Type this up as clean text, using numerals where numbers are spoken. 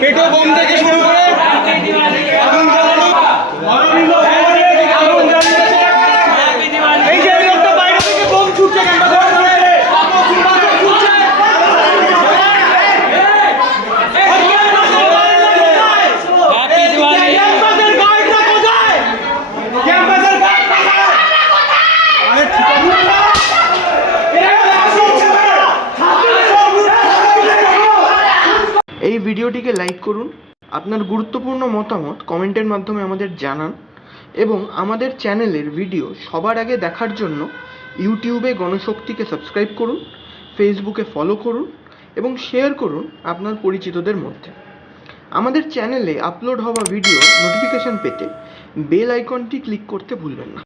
পেটো bomb থেকে শুরু করে আগুন জ্বালানো, এই যে লোকটা বাইরে থেকে বোম ছুটছে কেন? এই ভিডিওটিকে লাইক করুন, আপনার গুরুত্বপূর্ণ মতামত কমেন্টের মাধ্যমে আমাদের জানান এবং আমাদের চ্যানেলের ভিডিও সবার আগে দেখার জন্য ইউটিউবে গণশক্তিকে সাবস্ক্রাইব করুন, ফেসবুকে ফলো করুন এবং শেয়ার করুন আপনার পরিচিতদের মধ্যে। আমাদের চ্যানেলে আপলোড হওয়া ভিডিও নোটিফিকেশন পেতে বেল আইকনটি ক্লিক করতে ভুলবেন না।